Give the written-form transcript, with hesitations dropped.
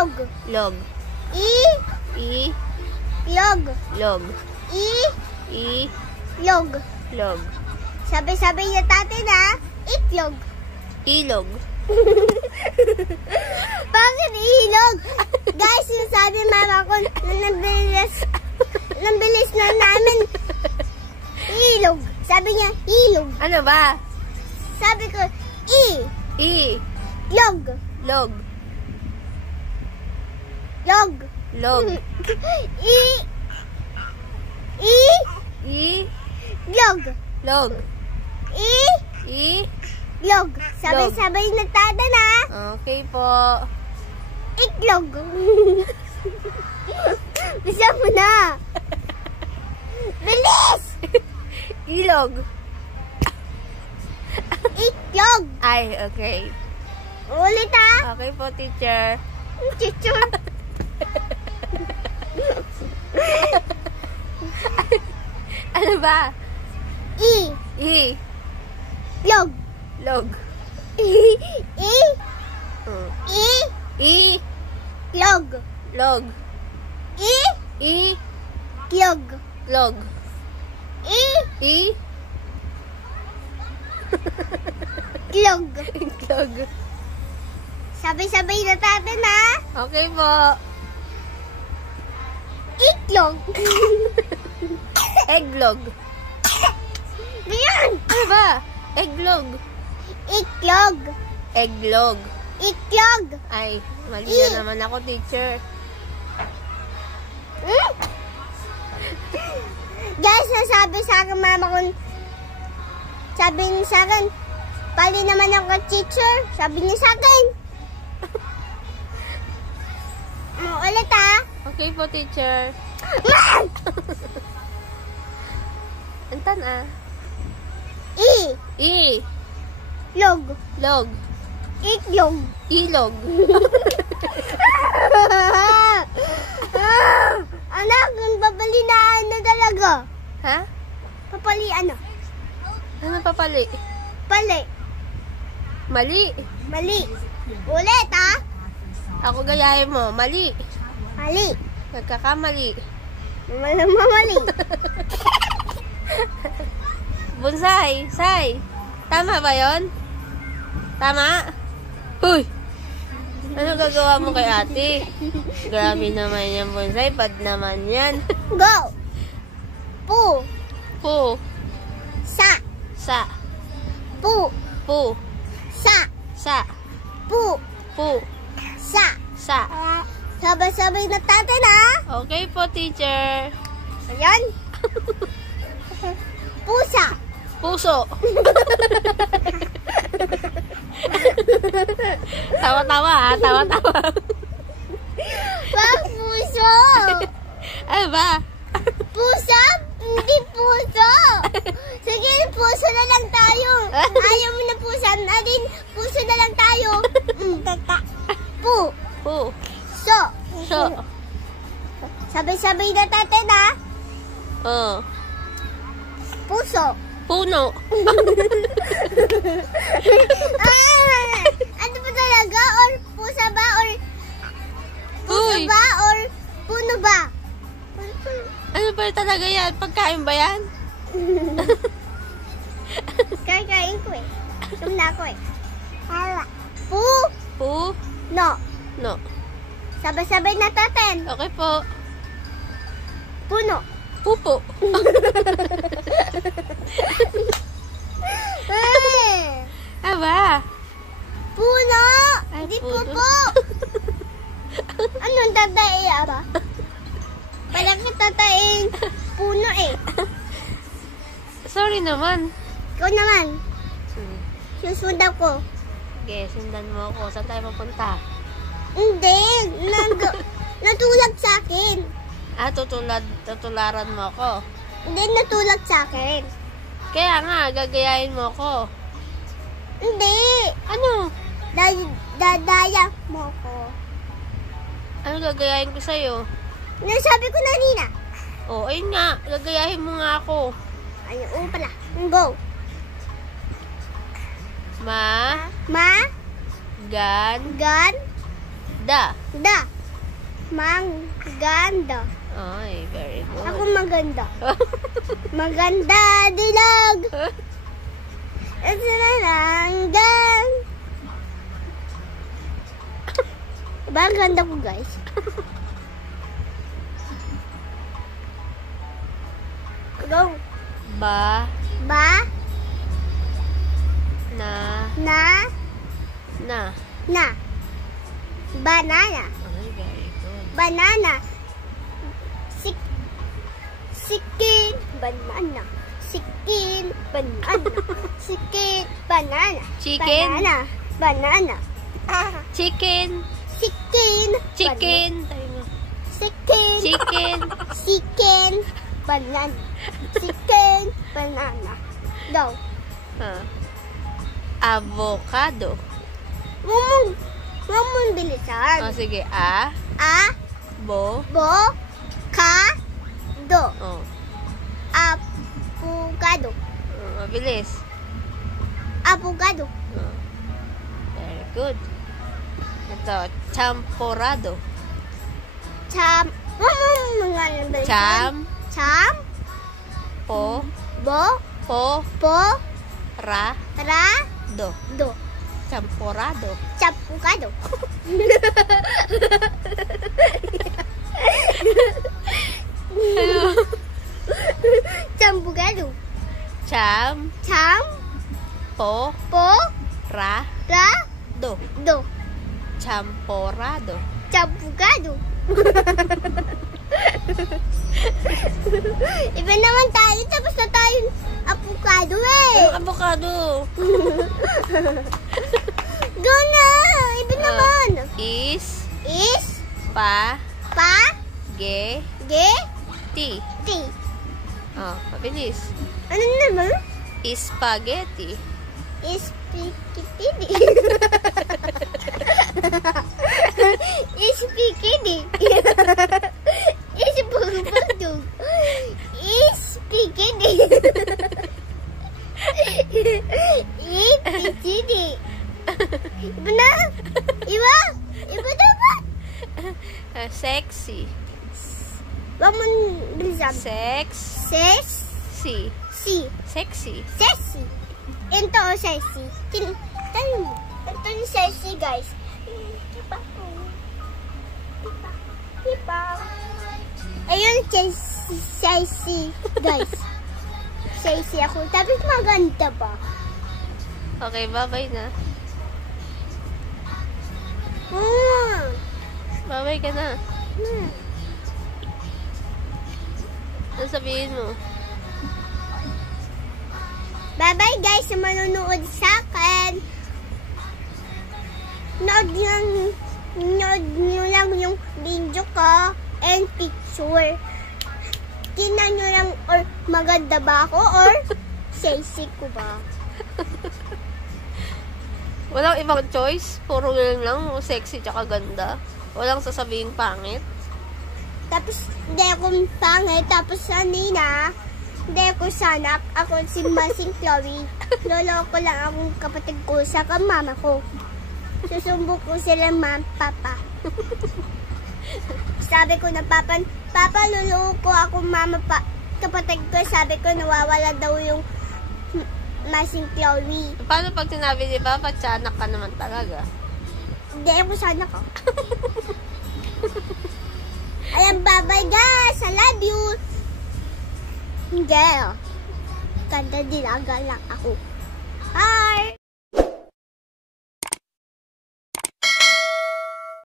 Log. Log. I. I. Log. Log. I. I. Log. Log. Sabay-sabay na natin ha. Itlog. Ilog. Bakit ilog? Guys, sinasabi mama ko na nabilis na namin. Ilog. Sabi niya, ilog. Ano ba? Sabi ko, I. I. Log. Log. Log. Log. I. I. I. Log. Log. I. I. Log. Sabay-sabay na tada na. Okay po. Itlog. Bisa mo na. Bilis! Ilog. Itlog. Ay, okay. Ulit ha. Okay po, teacher. Teacher. Ano ba? I. I. Log. Log. I. I. I. Log. Log. I. I. Log. Log. I. I. Log. Log. Sabay-sabay na natin ha. Okay po. Itlog. Egglog. Ganyan. Ano ba? Egglog. Itlog. Egglog. Itlog. Ay, mali na naman ako, teacher. Hmm? Guys, nasabi sa akin mama ko, sabi niya sa akin, pali naman ako teacher. Sabi niya sa akin. Ulit ha. Okay po, teacher. Antan ah. I. I. Log. Log. Itlog. Ilog. Anak, papalian na talaga. Ha? Papalian na. Ano papali? Pali. Mali. Mali. Ulit ha. Ako gayahin mo. Mali. Mali. Nagkakamali. Mali. Bonsai. Say. Tama ba yon? Tama? Uy! Ano gagawa mo kay ate? Grabe naman yan, bonsai. Pad naman yan. Go. Pu. Pu. Sa. Sa. Pu. Pu. Sa. Sa. Pu. Pu. Sa. Sa. Sabay-sabay na natin ha. Okay po, teacher. Ayan. Pusa. Puso. Tawa-tawa ha. Tawa-tawa. Wag puso. Ano ba? Pusa? Hindi puso. Sige, puso na lang tayo. Ayaw mo na pusa. Adin, puso na lang tayo. Pu. Pu. So. So. Sabay-sabay na natin ha. Oh. Puso. Puno. Ano ba talaga? Or pusa ba? Or puso Uy. ba? Or puno ba? Ano ba talaga yan? Pagkain ba yan? Kakain ko eh. Gutom na ako eh. Pu. Pu. No. No. Sabay-sabay na natin. Okay po. Puno. Pupo. Aba. Puno. Ay, Hindi puno. pupo. Anong tatay ba? Parang tatayin puno eh. Sorry naman. Ikaw naman. Susundan ko. Okay, sundan mo ako. Saan tayo mapunta? Hindi. Natulag sa akin. Ah, tutularan mo ako. Hindi natulag sa akin. Kaya nga, gagayahin mo ako. Hindi. Ano? Dadaya mo ko. Ano gagayahin ko sa'yo? Nasabi ko na nina. Oh, ayun nga. Gagayahin mo nga ako. Ayun pala. Go. Ma. Ma. Gan. Gan. Da. Da. Maganda. Ay, very good. Ako maganda. Maganda, dilag. Ito na lang, gang. Diba ang ganda ko, guys? Go. Ba. Ba. Na. Na. Na. Na. Banana. Ay, very good. Banana. Sikin. Banana. Sikin. Banana. Sikin. Banana. Chicken. Banana. Banana. Chicken. Sikin. Chicken. Tayo mo. Sikin. Chicken. Chicken. Banana. Chicken. Banana. Go. Ah. Avocado. Huwag mong bilisan. Oh, sige. A. A. Bo. Bo. Ka. Do. Oh. Avocado. Mabilis. Avocado. Oh. Very good. Ito. Champorado. Cham. Mga bilisan. Cham. Cham. Po. Bo. Po. Po. Ra. Ra. Do. Do. Champorado. Chapukado. Champukado. Cham. Cham. Po. Po. Ra. Ra. Do. Do. Champorado. Champukado. Iba naman tayo. Tapos na tayo apukado eh. Avocado. Go na. Iba naman. Is. Is. Pa. Pa. Ge. Ge. Ti. Ti. Oh, mabilis. Ano naman? Spaghetti. Is pikitidi. Is pikidi. Is pagpagdug. Is pikidi. Pikidi. Iba na? Iba? Iba dapat? Sexy. Wag mo bilisan. Sex. Ses. Si. Si. Sexy. Sexy. Ito o sexy. Tayo mo. Ito yung sexy, guys. Diba? Diba? Ayun, sexy, guys. Sexy ako. Tapos maganda ba? Okay, bye-bye na. Bye-bye ka na. Ano sabihin mo? Bye-bye guys sa manonood sa akin. Nood nyo lang yung video ko and picture. Tingnan nyo lang or maganda ba ako or sexy ko ba? Walang ibang choice. Puro ganun lang. Sexy tsaka ganda. Walang sasabihin pangit. Tapos hindi ako pangit. Tapos kanina, hindi ako sanap. Ako si Masing Chloe. Lolo ko lang akong kapatid ko sa mama ko. Susumbong ko sila papa. Sabi ko na papa, lolo ko ako mama pa. Kapatid ko, sabi ko nawawala daw yung Masing Chloe. Paano pag sinabi ni Papa, tiyanak ka naman talaga? Hindi ako sana ko. Ayan, bye-bye guys. I love you. Hindi. Ganda din lang ako. Hi!